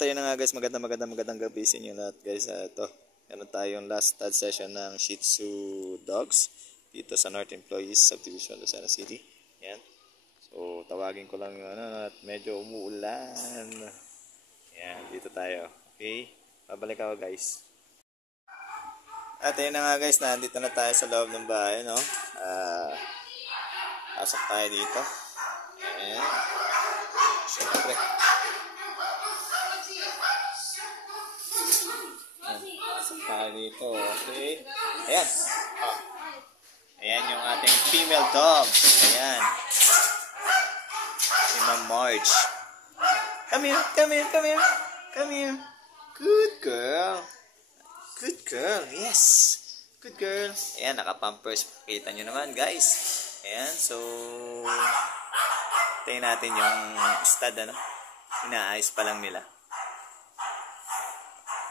tayo na nga guys, magandang gabi sa inyo lahat guys. Ito, meron tayong last stud session ng Shih Tzu dogs dito sa North Employees Subdivision, Lucena City. Yan. So, tawagin ko lang yung at medyo umuulan. Yan, dito tayo. Okay, babalik ako guys. At ayun na nga guys, nandito na tayo sa loob ng bahay, no? Pasok tayo dito. Ayan. Siyempre. Pasok tayo dito, okay? Ayan. Oh. Ayan yung ating female dog. Ayan. Si Ma'am Marge. Come here, come here, come here. Come here. Good girl. Good girl, yes. Good girl. Ayan, naka-pampers. Kita nyo naman, guys. Ayan, so tayo natin yung stud, ano? Inaayos pa lang nila.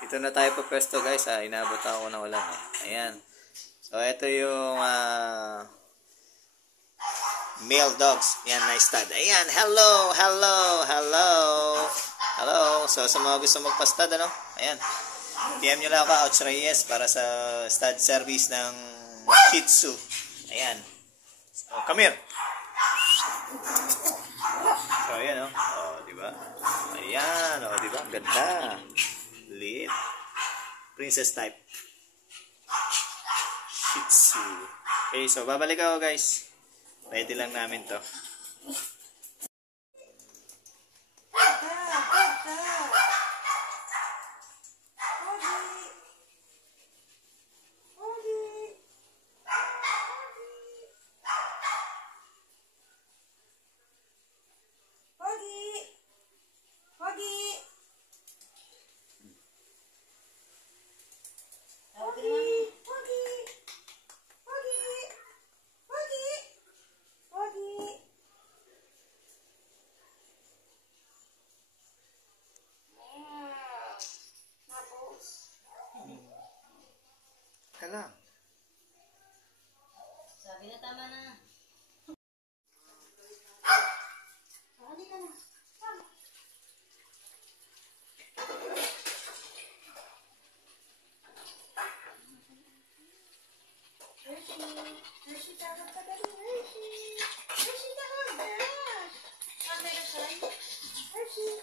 Dito na tayo pa pwesto, guys, ha. Inabot ako na ulan, eh. Ayan. So, ito yung male dogs. Ayan, nice stud. Ayan, hello, hello, hello. Hello. So, sa mga gusto magpa-stud, ano? Ayan. PM nyo lang ako, Ouch Reyes, para sa stud service ng Shih Tzu. Ayan. So, come here. So, ayan, oh. Oh, diba? Ayan, oh, diba? Ganda. Lit. Princess type. Shih Tzu. Okay, so, babalik ako, guys. Ready lang namin to. Lang. Sabi na tama na. Sabi ka na. Tama. Hershey, tawag ka dali. Hershey, tawag na. Sabi na siya. Hershey.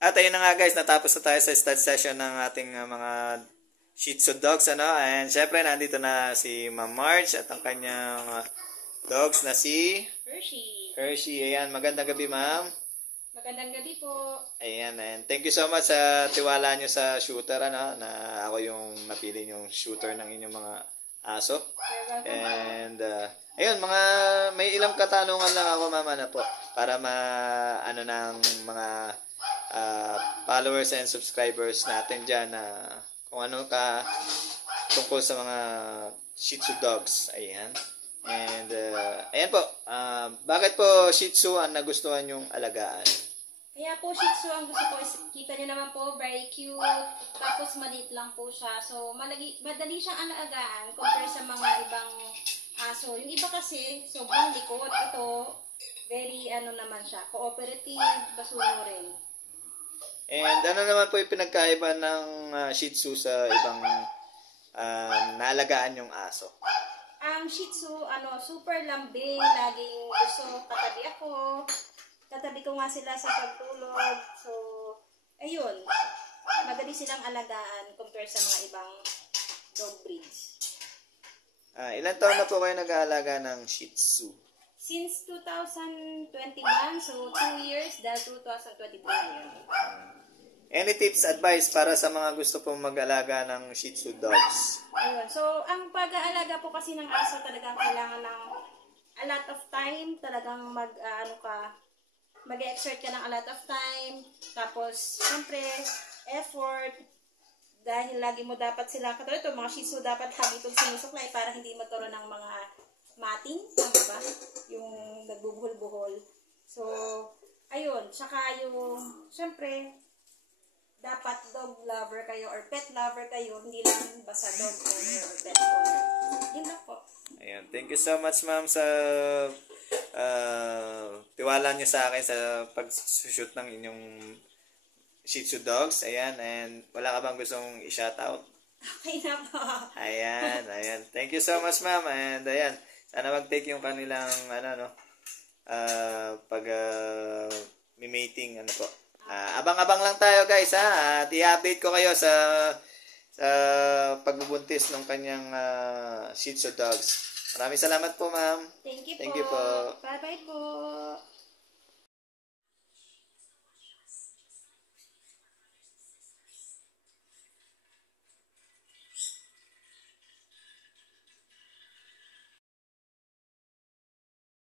At ayun na nga guys, natapos na tayo sa stud session ng ating mga Shih Tzu dogs, ano? And syempre nandito na si Ma'am Marge at ang kanyang dogs na si Hershey. Ayan, magandang gabi, ma'am. Magandang gabi po. Ayan, and thank you so much sa tiwala nyo sa shooter, ano? Na ako yung napili yung shooter ng inyong mga aso. And ayun, may ilang katanungan lang ako, ma'am, ano po, para ano ng mga followers and subscribers natin dyan na kung ano ka tungkol sa mga Shih Tzu dogs. Ayan. And ayan po, bakit po Shih Tzu ang nagustuhan yung alagaan? Kaya po Shih Tzu ang gusto ko is, kita nyo naman po, very cute, tapos maliit lang po siya. So madali siyang alagaan compare sa mga ibang aso. Yung iba kasi sobrang likot. Ito very naman siya, cooperative, basunurin. And ano naman po yung pinagkaiba ng Shih Tzu sa ibang naalagaan yung aso? Ang Shih Tzu, super lambing, laging gusto katabi ako. Katabi ko nga sila sa pagtulog. So, ayun, madali silang alagaan compare sa mga ibang dog breeds. Ilan taon na po kayo nag-aalaga ng Shih Tzu? Since 2021, so 2 years, dahil 2023 yun. Any tips, advice para sa mga gusto pong mag-alaga ng Shih Tzu dogs? Ayun. So, ang pag-aalaga po kasi ng aso talagang kailangan ng a lot of time, talagang mag-exert ka ng a lot of time, tapos, syempre, effort, dahil lagi mo dapat sila, katulad ito, mga Shih Tzu dapat lagi itong sinusuklay para hindi magkaroon ng mga mating, tama ba? Yung nagbubuhol-buhol. So, ayun, saka yung, syempre, dapat dog lover kayo or pet lover kayo, hindi lang basta dog owner or pet owner. Yun lang po. Ayan. Thank you so much, ma'am, sa tiwala niyo sa akin sa pag-shoot ng inyong Shih Tzu dogs. Ayan. And wala ka bang gustong i-shoutout? Okay na po. Ayan. Ayan. Thank you so much, ma'am. And ayan. Sana mag-take yung kanilang, pag mating, po. Abang-abang lang tayo, guys, ha. At i-update ko kayo sa pagbubuntis ng kanyang Shih Tzu dogs. Maraming salamat po, ma'am. Thank you Thank po. you po. Bye-bye po.